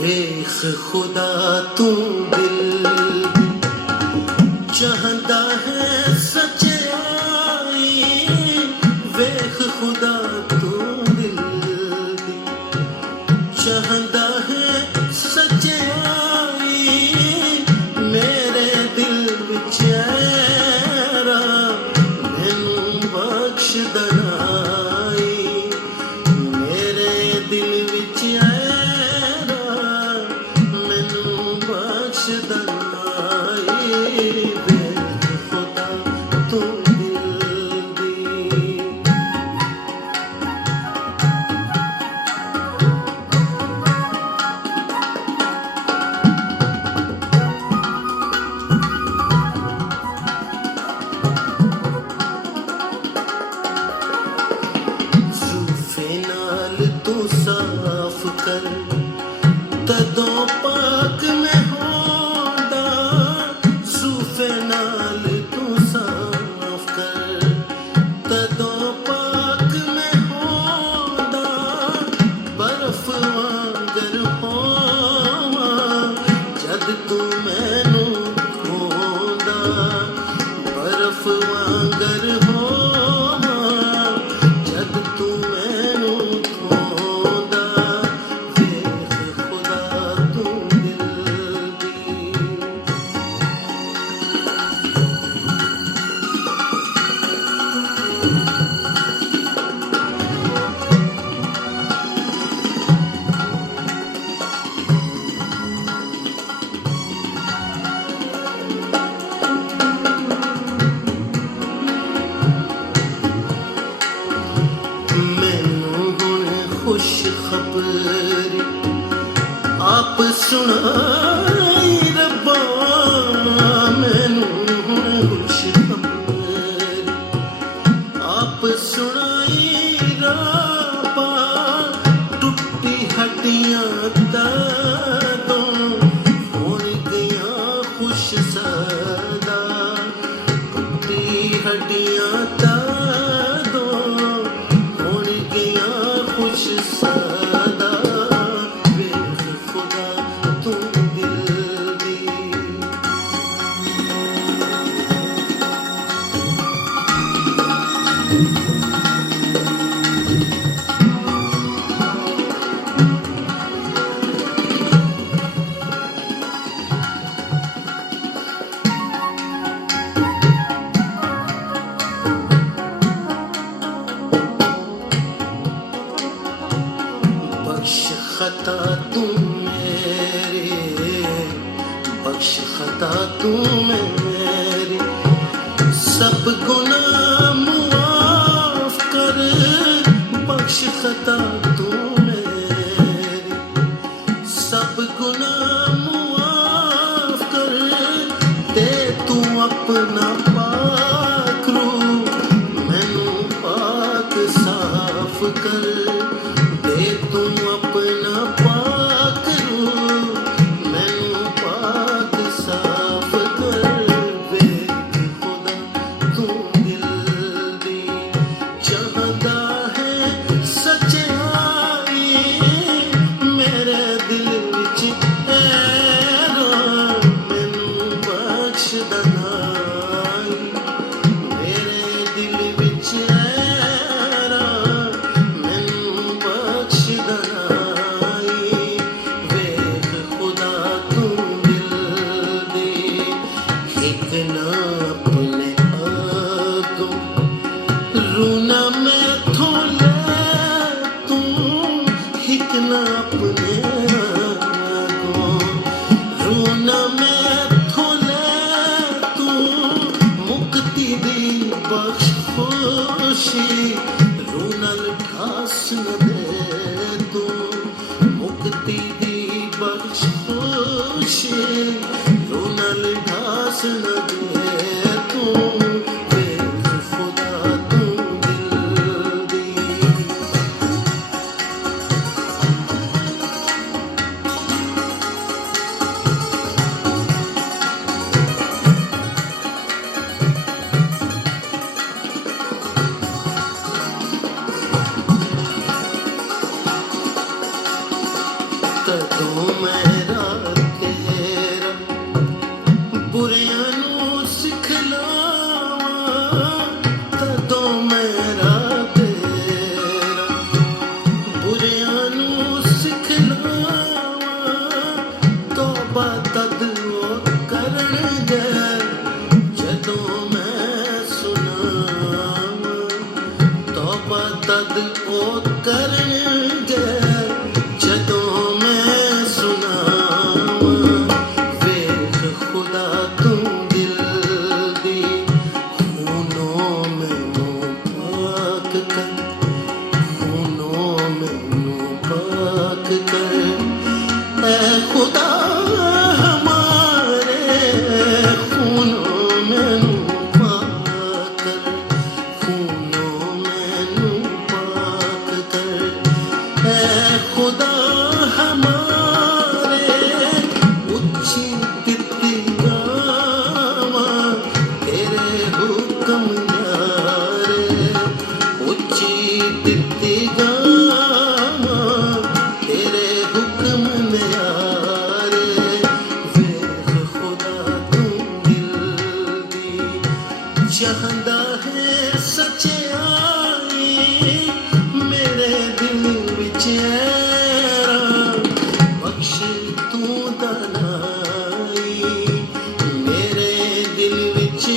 ਵੇਖ ਖੁਦਾ ਤੂੰ ਦਿਲ ਚਾਹੁੰਦਾ ਹੈ ਸੱਚਾਈ, ਵੇਖ ਖੁਦਾ ਤੂੰ ਦਿਲ ਚਾਹੁੰਦਾ ਹੈ ਸੱਚਾਈ, ਮੇਰੇ ਦਿਲ ਵਿੱਚ ਐਰਾ ਮੈਨੂੰ ਬਖਸ਼ ਦਨਾਈ, ਮੇਰੇ ਦਿਲ ਵਿੱਚ ਤਦੋਂ ਪਾਕ ਮੈਂ ਹੋਂਦਾ, ਜ਼ੁਲਫੇ ਨਾਲ ਤੂੰ ਸਾਫ਼ ਕਰ, ਤਦੋਂ ਪਾਕ ਮੈਂ ਹੋਂਦਾ, ਬਰਫ਼ ਵਾਂਗਰ ਹੋਵਾਂ ਜਦ ਤੂੰ ਮੈਨੂੰ ਖੋਂਦਾ, ਬਰਫ਼ ਵਾਂਗਰ ਹੋਵਾਂ ਜਦ ਤੂੰ ਮੈਨੂੰ ਖੋਂਦਾ, खुश खबर आप सुनाई रब्बा, मैनू हुण खुश खबर आप सुनाई रब्बा, टुटी हड्डियां तों होण गईयां खुश सदा, टुटी हड्डियां सदा, ਵੇਖ ਖੁਦਾ ਤੂੰ ਦਿਲ ਦੀ बख्श खता तू मेरी, बख्श खता तू मेरी, सब गुनाह मुआफ कर, बख्श खता तू मेरी, सब गुनाह मुआफ कर, ते तू अपना पाक रू मैनू पाक साफ कर, तू अपना पाक रू मैनू पाक साफ कर, ਵੇਖ ਖੁਦਾ ਤੂੰ ਦਿਲ ਦੀ ਚਾਹੁੰਦਾ ਹੈ ਸੱਚਾਈ, ਮੇਰੇ ਦਿਲ ਵਿੱਚ ਐਰਾ ਮੈਨੂੰ ਬਖਸ਼ ਦਨਾਈ, ਮੇਰੇ ਦਿਲ ਵਿੱਚ ਐਰਾ ਵੇਖ ਖੁਦਾ ਤੂੰ ਦਿਲ ਦੀ, ਇੱਕ ਨਾ ਆਪਣੇ ਆਗੋਂ ਰੂਨਾ ਮੈਥੋਂ ਲੈ ਤੂੰ, ਇੱਕ ਨਾ ਆਪਣੇ ਆਗੋਂ ਰੂਨਾ ਮੈਥੋਂ ਲੈ ਤੂੰ, ਮੁਕਤੀ ਦੀ ਬਖਸ਼ ਖੁਸ਼ੀ ਰੂ ਨਾਲ ਠਾਸ ਨ ਦੇ ਤੂੰ, ਮੁਕਤੀ ਦੀ ਬਖਸ਼ ਖੁਸ਼ੀ ਰੂ ਨਾਲ ਠਾਸ ਨ ਦੇ ਤੂੰ, ਵੇਖ ਖੁਦਾ ਤੂੰ ਦਿਲ ਮੇਰਾ ਤੇਰਾ ਬੁਰਿਆਂ ਨੂੰ ਸਿਖਲਾਵਾਂ ਤੋਬਾ ਤਦ ਉਹ ਕਰਨਗੇ ਜਦੋਂ ਮੈਂ ਸੁਣਾਵਾਂ ਤੋਬਾ ਤਦ ਉਹ ਕਰਨਗੇ ਜਦੋਂ ਮੈਂ ਸੁਣਾਵਾਂ ਵੇਖ ਖੁਦਾ ਤੂੰ ਦਿਲ ਦੀ ਖੂਨੋਂ ਮੈਨੂੰ ਪਾਕ ਕਰ ਖੂਨੋਂ ਮੈਨੂੰ ਪਾਕ ਕਰ ਐ ਖੁਦਾ ਹਮਾਰੇ ਖੂਨੋਂ ਮੈਨੂੰ ਪਾਕ ਕਰ ਖੂਨੋਂ ਮੈਨੂੰ ਪਾਕ ਕਰ ਐ ਖੁਦਾ ਹਮਾਰੇ ਉੱਚੀ ਦਿੱਤੀ ਗਾਵਾਂ ਤੇਰੇ ਹੁਕਮ ਨਿਆਰੇ ਉੱਚੀ ਦਿੱਤੀ ਗਾਵਾਂ ਤੇਰੇ ਹੁਕਮ ਨਿਆਰੇ ਵੇਖ ਖੁਦਾ ਤੂੰ ਦਿਲ ਦੀ ਚਾਹੁੰਦਾ ਹੈ ਸੱਚਾਈ ਮੇਰੇ ਦਿਲ ਵਿੱਚ ਐਰਾ ਬਖਸ਼ ਤੂੰ ਦਾਨਾਈ ਮੇਰੇ ਦਿਲ ਵਿੱਚ